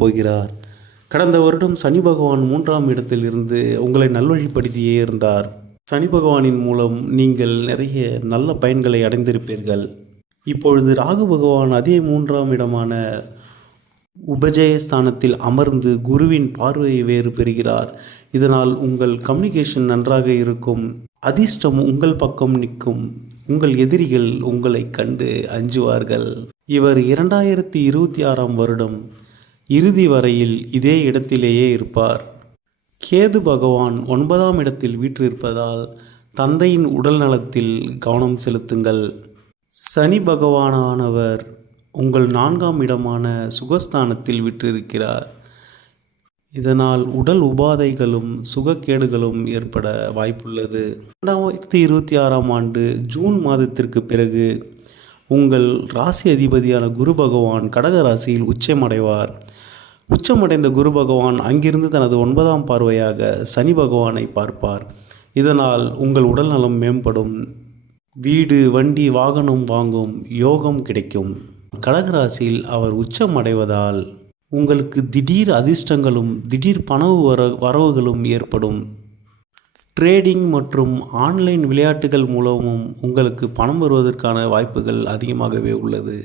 போகிறார். கடந்த வருடம் சனி பகவான் 3ஆம் இடத்தில் இருந்து உங்களை நல்வழிப்படுத்தியே இருந்தார். சனி பகவானின் மூலம் நீங்கள் நிறைய நல்ல பயன்களை அடைந்திருப்பீர்கள். இப்பொழுது ராகு பகவான் அதே 3ஆம் இடமான உபஜயஸ்தானத்தில் அமர்ந்து குருவின் பார்வையை வேறு பெறுகிறார். இதனால் உங்கள் கம்யூனிகேஷன் நன்றாக இருக்கும். அதிர்ஷ்டம் உங்கள் பக்கம் நிற்கும். உங்கள் எதிரிகள் உங்களை கண்டு அஞ்சுவார்கள். இவர் 2026ஆம் வருடம் இறுதி வரையில் இதே இடத்திலேயே இருப்பார். கேது பகவான் 9ஆம் இடத்தில் வீற்றிருப்பதால் தந்தையின் உடல் நலத்தில் கவனம் செலுத்துங்கள். சனி பகவானானவர் உங்கள் 4ஆம் இடமான சுகஸ்தானத்தில் விட்டிருக்கிறார். இதனால் உடல் உபாதைகளும் சுகக்கேடுகளும் ஏற்பட வாய்ப்புள்ளது. 2026ஆம் ஆண்டு ஜூன் மாதத்திற்கு பிறகு உங்கள் ராசி அதிபதியான குரு பகவான் கடக ராசியில் உச்சமடைவார். உச்சமடைந்த குரு பகவான் அங்கிருந்து தனது 9ஆம் பார்வையாக சனி பகவானை பார்ப்பார். இதனால் உங்கள் உடல் நலம் மேம்படும். வீடு, வண்டி, வாகனம் வாங்கும் யோகம் கிடைக்கும். கடகராசியில் அவர் உச்சமடைவதால் உங்களுக்கு திடீர் அதிர்ஷ்டங்களும் திடீர் பண வரவுகளும் ஏற்படும். ட்ரேடிங் மற்றும் ஆன்லைன் விளையாட்டுகள் மூலமும் உங்களுக்கு பணம் வருவதற்கான வாய்ப்புகள் அதிகமாகவே உள்ளது.